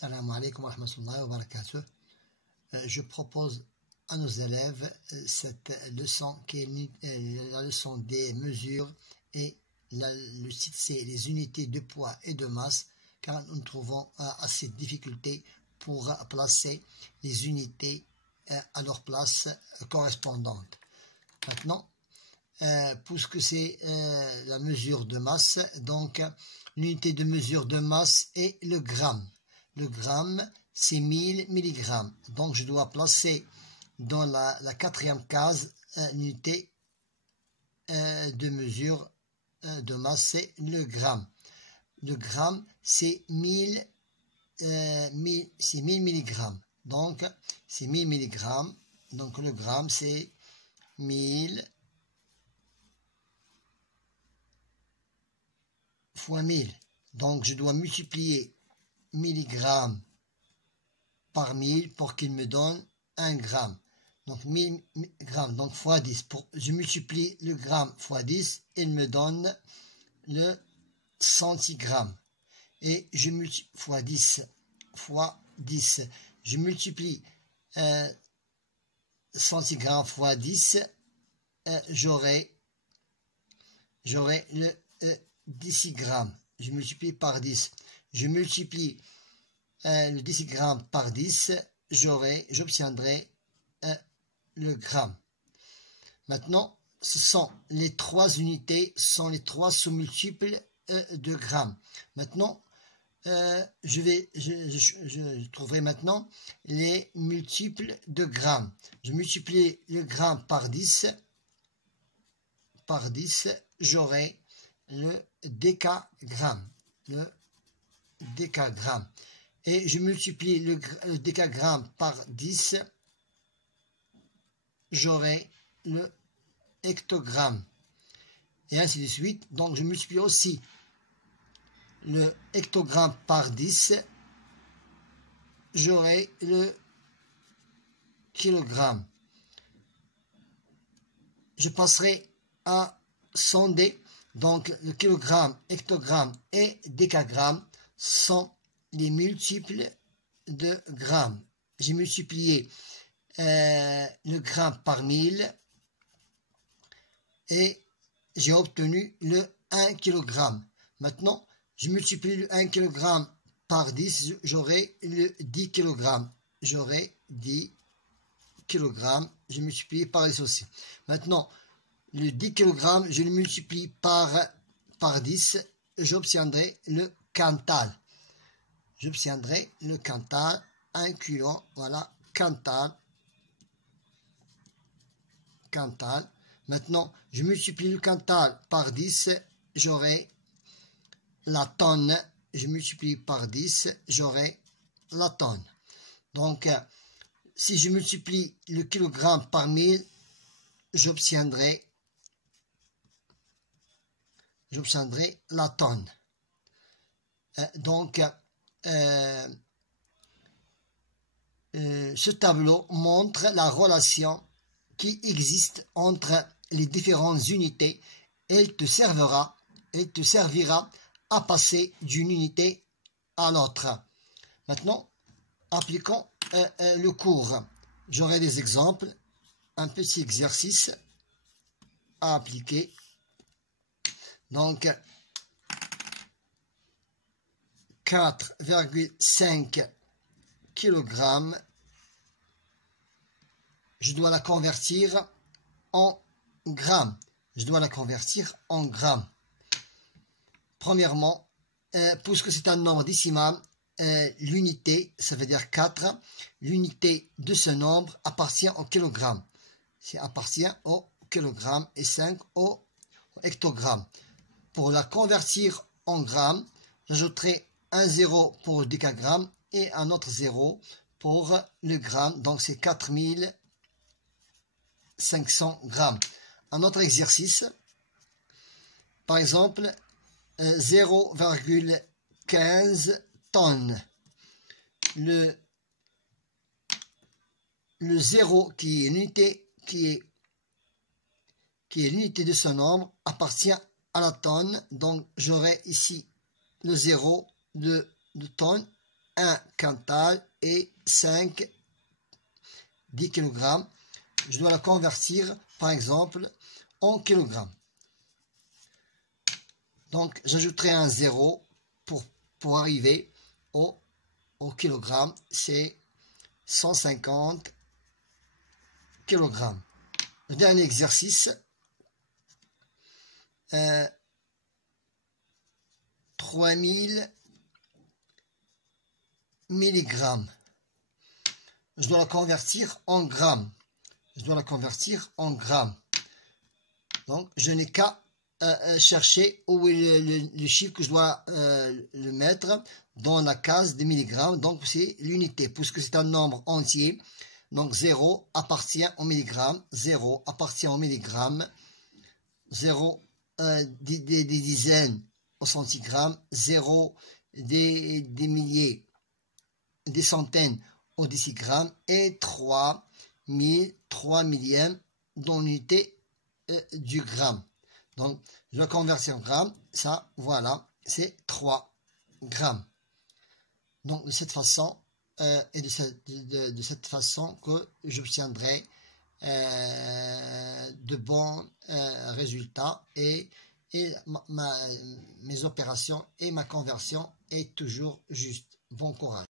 Salam alaikum wa rahmatullahi wa barakatuh. Je propose à nos élèves cette leçon qui est la leçon des mesures et le titre c'est les unités de poids et de masse, car nous trouvons assez de difficultés pour placer les unités à leur place correspondante. Maintenant, puisque c'est la mesure de masse, donc l'unité de mesure de masse est le gramme. Le gramme, c'est 1000 mg. Donc, je dois placer dans la quatrième case l'unité de mesure de masse, c'est le gramme. Le gramme, c'est 1000 mg. Donc, c'est 1000 mg. Donc, le gramme, c'est 1000 fois 1000. Donc, je dois multiplier milligrammes par 1000 pour qu'il me donne 1 gramme. Donc 1000 grammes, donc fois 10. Je multiplie le gramme fois 10, il me donne le centigramme. Et je multiplie fois 10 fois 10. Je multiplie centigramme fois 10, j'aurai le décigramme. Je multiplie par 10. Je multiplie le décigramme par 10, j'obtiendrai le gramme. Maintenant, ce sont les trois unités, sont les trois sous-multiples de grammes. Maintenant, je trouverai maintenant les multiples de grammes. Je multiplie le gramme par 10, j'aurai le décagramme. Décagramme. Et je multiplie le décagramme par 10, j'aurai le hectogramme. Et ainsi de suite. Donc, je multiplie aussi le hectogramme par 10, j'aurai le kilogramme. Je passerai à sonder. Donc, le kilogramme, hectogramme et décagramme sont les multiples de grammes. J'ai multiplié le gramme par 1000 et j'ai obtenu le 1 kg. Maintenant, je multiplie le 1 kg par 10, j'aurai le 10 kg. J'aurai 10 kg. Je multiplie par 10 aussi. Maintenant, le 10 kg, je le multiplie par 10, j'obtiendrai le quintal. J'obtiendrai le quintal, 1 kg, voilà, quintal. Maintenant, je multiplie le quintal par 10, j'aurai la tonne. Je multiplie par 10, j'aurai la tonne. Donc, si je multiplie le kilogramme par 1000, j'obtiendrai la tonne. Donc, ce tableau montre la relation qui existe entre les différentes unités. Elle te servira à passer d'une unité à l'autre. Maintenant, appliquons le cours. J'aurai des exemples, un petit exercice à appliquer. Donc, 4,5 kg, je dois la convertir en grammes. Premièrement, puisque c'est un nombre décimal, l'unité, ça veut dire 4, l'unité de ce nombre appartient au kilogramme. Ça appartient au kilogramme et 5 au hectogramme. Pour la convertir en grammes, j'ajouterai un 0 pour le décagramme et un autre 0 pour le gramme. Donc, c'est 4500 grammes. Un autre exercice, par exemple, 0,15 tonnes. Le 0 qui est l'unité de ce nombre appartient à la tonne. Donc, j'aurai ici le 0 de tonne 1 quintal et 5 10 kg. Je dois la convertir, par exemple, en kilogrammes. Donc, j'ajouterai un 0 pour arriver au kilogramme. C'est 150 kg. Le dernier exercice, 3000 mg. Je dois la convertir en grammes. Donc, je n'ai qu'à chercher où est le chiffre que je dois le mettre dans la case des milligrammes. Donc, c'est l'unité, puisque c'est un nombre entier. Donc, 0 appartient au milligramme, 0 appartient au milligramme, 0 des dizaines au centigramme, 0 des milliers, des centaines au décigramme et 3 millièmes dans l'unité du gramme. Donc, je vais convertir en grammes, ça, voilà, c'est 3 grammes. Donc, de cette façon, et de cette façon que j'obtiendrai de bons résultats et mes opérations et ma conversion est toujours juste. Bon courage.